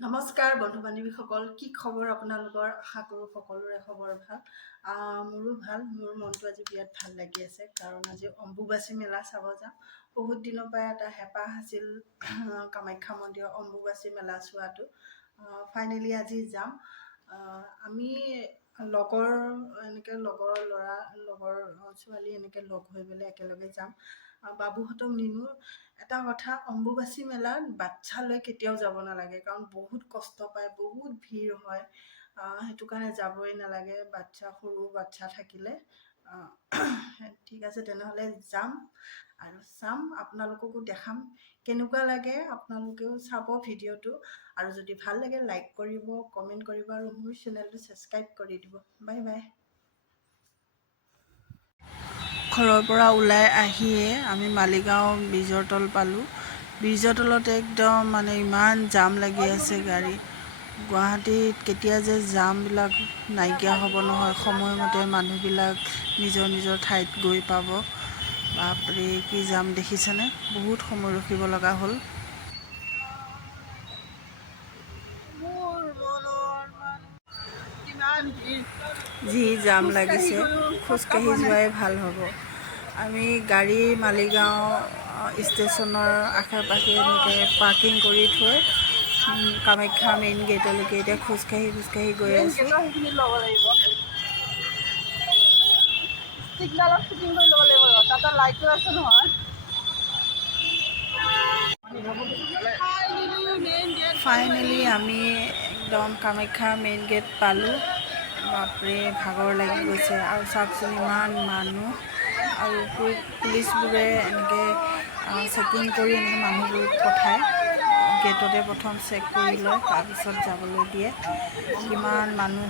নমস্কাৰ বন্ধু বান্ধৱীসকল, কি খবৰ আপোনালোকৰ? আশা কৰোঁ সকলোৰে খবৰ ভাল। মোৰো ভাল। মোৰ মনটো আজি বিৰাট ভাল লাগি আছে, কাৰণ আজি অম্বুবাচী মেলা চাব যাম। বহুত দিনৰ পৰা এটা হেঁপাহ আছিল কামাখ্যা মন্দিৰৰ অম্বুবাচী মেলা চোৱাটো। ফাইনেলি আজি যাম। আমি লগৰ ল'ৰা লগৰ ছোৱালী এনেকৈ লগ হৈ পেলাই একেলগে যাম। বাবুহঁতক নিনো। এটা কথা, অম্বুবাচী মেলাত বাচ্ছা লৈ কেতিয়াও যাব নালাগে, কাৰণ বহুত কষ্ট পায়, বহুত ভিৰ হয়। সেইটো কাৰণে যাবই নালাগে সৰু বাচ্ছা থাকিলে। ঠিক আছে, তেনেহ'লে যাম আৰু চাম, আপোনালোককো দেখাম কেনেকুৱা লাগে। আপোনালোকেও চাব ভিডিঅ'টো, আৰু যদি ভাল লাগে লাইক কৰিব, কমেণ্ট কৰিব, আৰু মোৰ চেনেলটো ছাবস্ক্ৰাইব কৰি দিব। Bye bye. ঘৰৰ পৰা ওলাই আহিয়ে আমি মালিগাঁও ব্ৰিজৰ তল পালোঁ। ব্ৰিজৰ তলত একদম ইমান জাম লাগি আছে গাড়ী। গুৱাহাটীত কেতিয়া যে জামবিলাক নাইকিয়া হ'ব নহয়, সময়মতে মানুহবিলাক নিজৰ নিজৰ ঠাইত গৈ পাব। বাপৰে, কি জাম দেখিছেনে? বহুত সময় ৰখিব লগা হ'ল। যি জাম লাগিছে, খোজকাঢ়ি যোৱাই ভাল হ'ব। আমি গাড়ী মালিগাঁও ষ্টেচনৰ আশে পাশে এনেকৈ পাৰ্কিং কৰি থৈ কামাখ্যা মেইন গেটলৈকে এতিয়া খোজকাঢ়ি গৈ আছোঁ। ষ্টিকডালত ফিটিং কৰি ল'ব লাগিব, তাতে লাইটো আছে নহয়। ফাইনেলি আমি একদম কামাখ্যা মেইন গেট পালোঁ। বাপৰে, ভাগৰ লাগি গৈছে। আৰু চাওকচোন ইমান মানুহ, আৰু পুলিচবোৰে এনেকৈ চেকিং কৰি এনেকৈ মানুহবোৰ পঠায়। গেটতে প্ৰথম চেক কৰি লয়, তাৰপিছত যাবলৈ দিয়ে। কিমান মানুহ।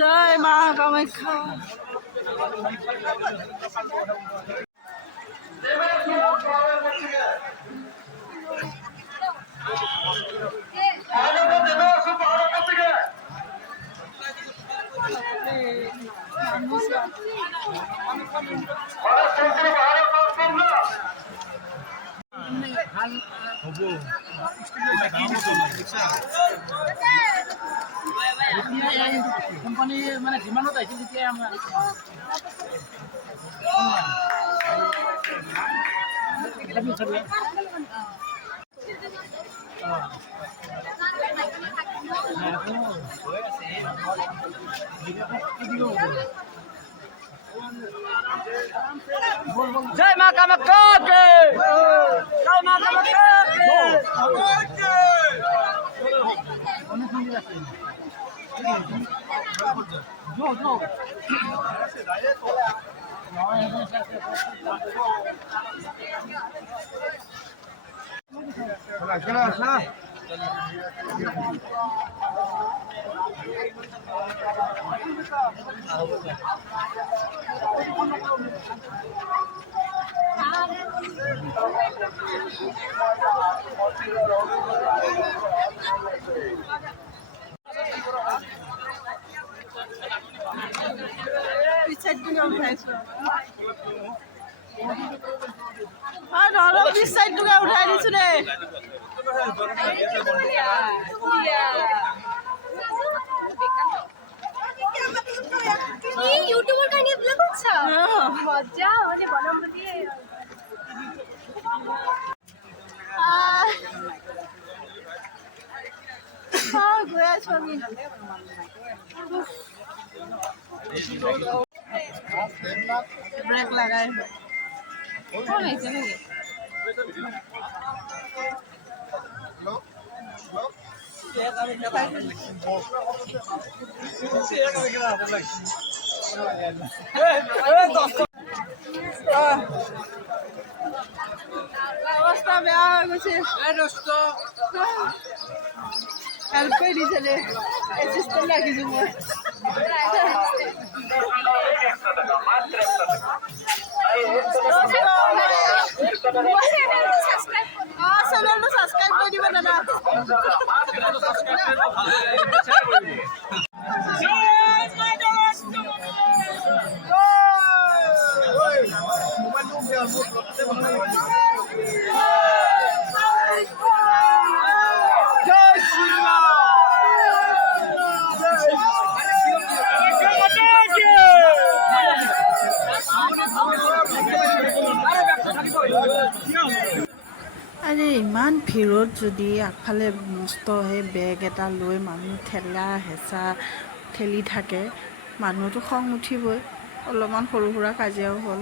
জয় মা কামাখ্যা। কোম্পানী যিমানত আহিছিল তেতিয়া জয় মা কামাখ্যা কে, জয় মা কামাখ্যা কে। পিছ চাইডটোকে উঠাই দিছো দেই। ইউটিউবৰ কাৰণে এইবিলাক আচ্ছা মজা বনাম দিয়ে। গৈ আছো আমি। ব্ৰেক লাগাই অৱস্থা বেয়া হৈ গৈছে। হেল্প কৰি দিছে দে, এচিষ্টেণ্ট ৰাখিছোঁ মই। চেনেলটো ছাবস্ক্ৰাইব কৰি দিব দাদা। আৰে ইমান ভিৰত যদি আগফালে মস্ত সেই বেগ এটা লৈ মানুহ ঠেলা হেঁচা ঠেলি থাকে, মানুহতো খং উঠিবই। অলপমান সৰু সুৰা কাজিয়াও হ'ল।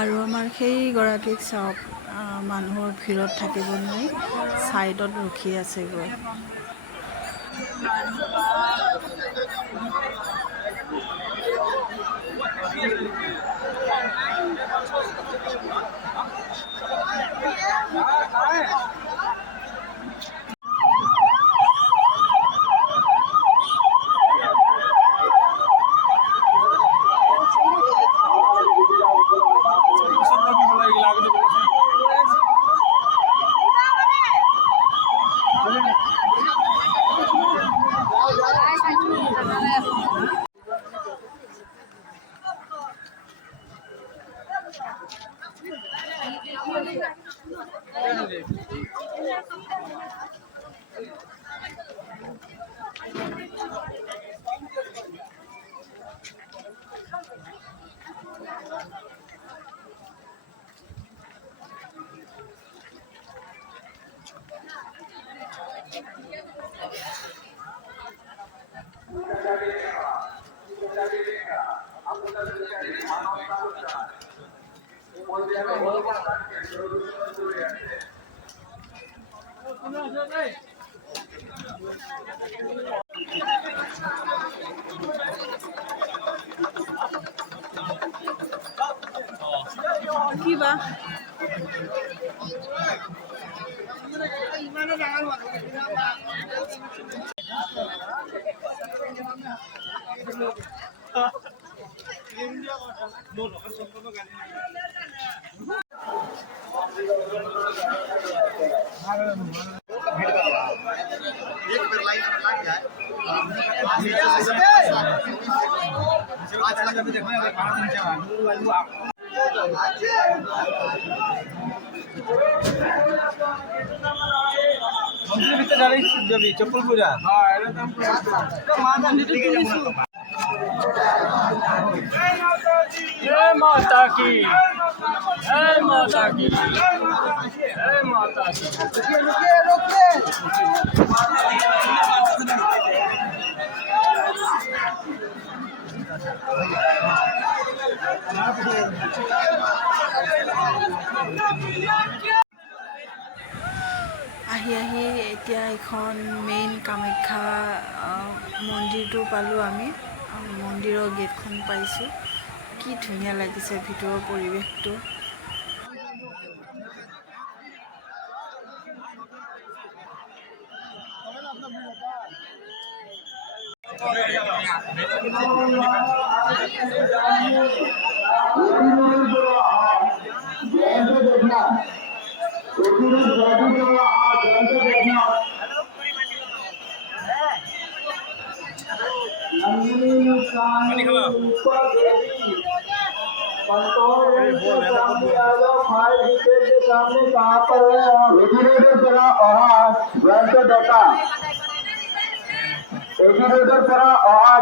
আৰু আমাৰ সেইগৰাকীক চাওক, মানুহৰ ভিৰত থাকিব নোৱাৰি ছাইডত ৰখি আছেগৈ। কিবা चप्पल पूजा जय माता की, जय माता की, जय माता की। আহি আহি এতিয়া এখন মেইন কামাখ্যা মন্দিৰটো পালোঁ আমি। মন্দিৰৰ গেটখন পাইছোঁ। কি ধুনীয়া লাগিছে ভিতৰৰ পৰিৱেশটো। পানী খালা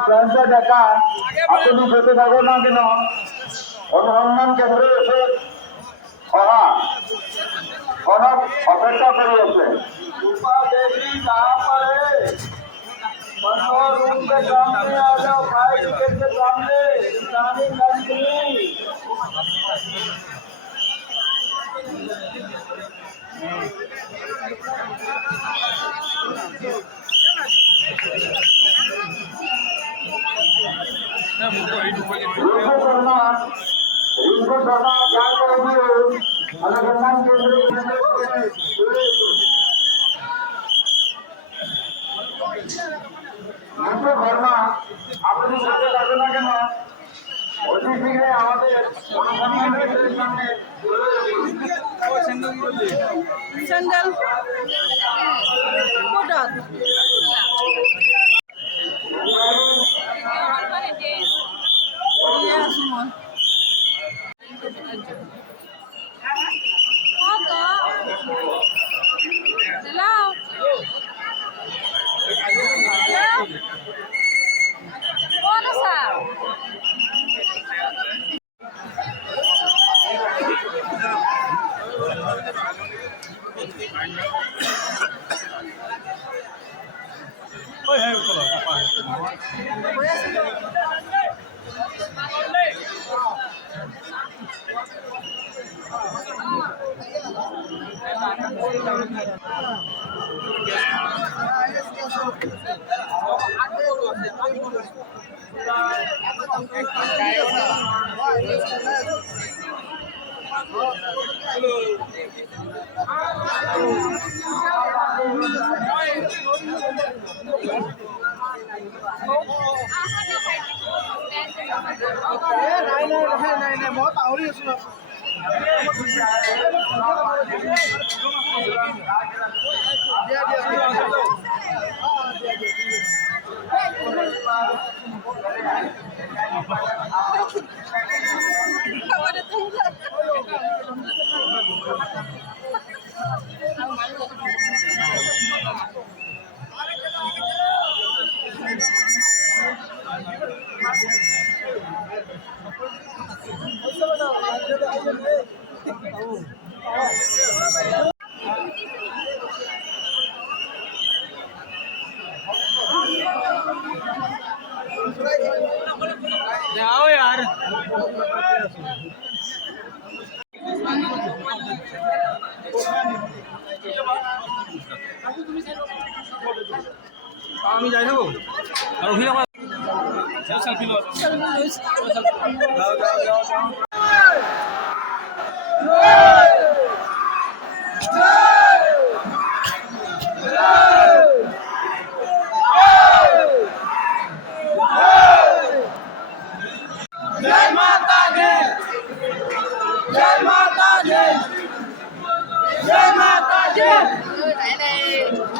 জয়ন্ত ডেকা আপুনি য'তে থাকক না কেন অনুসন্ধান কেন্দ্রে এসে অলপ অপেক্ষা করে আছে देवी कहाँ पर है कंट्रोल रूम के सामने आ जाओ फायर ब्रिगेड के सामने इंसानी मंत्री रिंकू शर्मा क्या करेंगे अनुसंधान केंद्र रिंकू शर्मा अपनी साথে যাবে না কেন অতি শীঘ্রই আমাদের অনুসন্ধান কেন্দ্রের সামনে চেণ্ডেল ক'ত দিয়ে আছোঁ মই নাই মই পাহৰি আছোঁ जाओ यार আমি যাই দেবো আর অভিনয় সেলফি লো যাও যাও যাও जय माता दी जय माता दी जय माता दी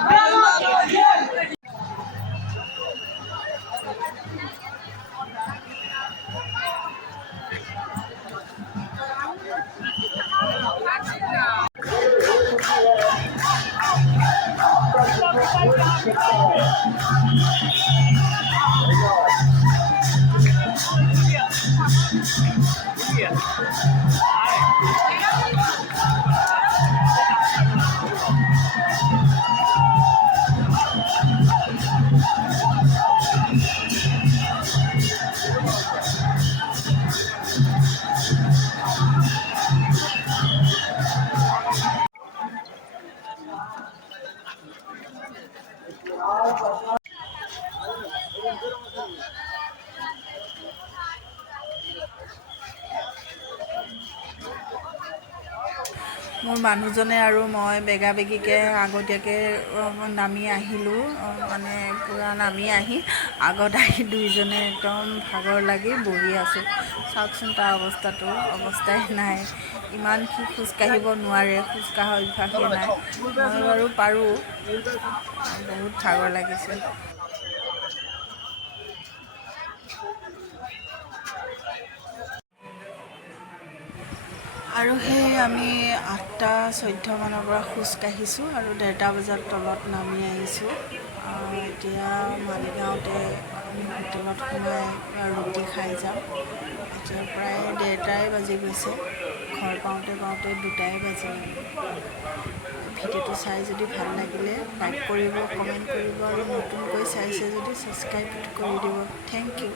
जय माता दी মোৰ মানুহজনে আৰু মই বেগা বেগিকৈ আগতীয়াকৈ নামি আহিলোঁ মানে পূৰা নামি আহি আগত আহি দুইজনে একদম ভাগৰ লাগি বহি আছোঁ চাওকচোন তাৰ অৱস্থাই নাই ইমান সি খোজকাঢ়িব নোৱাৰে খোজকাঢ়া অভ্যাসেই নাই মই বাৰু পাৰোঁ বহুত ভাগৰ লাগিছে আৰু সেই আমি 8:14 মানৰ পৰা খোজ কাঢ়িছোঁ আৰু 1:30 বজাত তলত নামি আহিছোঁ। এতিয়া মালিগাঁৱতে হোটেলত সোমাই ৰুটি খাই যাম। এতিয়া প্ৰায় 1:30টাই বাজি গৈছে। ঘৰ পাওঁতে 2টাই বাজিল। ভিডিঅ'টো চাই যদি ভাল লাগিলে লাইক কৰিব, কমেণ্ট কৰিব আৰু নতুনকৈ চাইছে যদি ছাবস্ক্ৰাইব কৰি দিব। Thank U.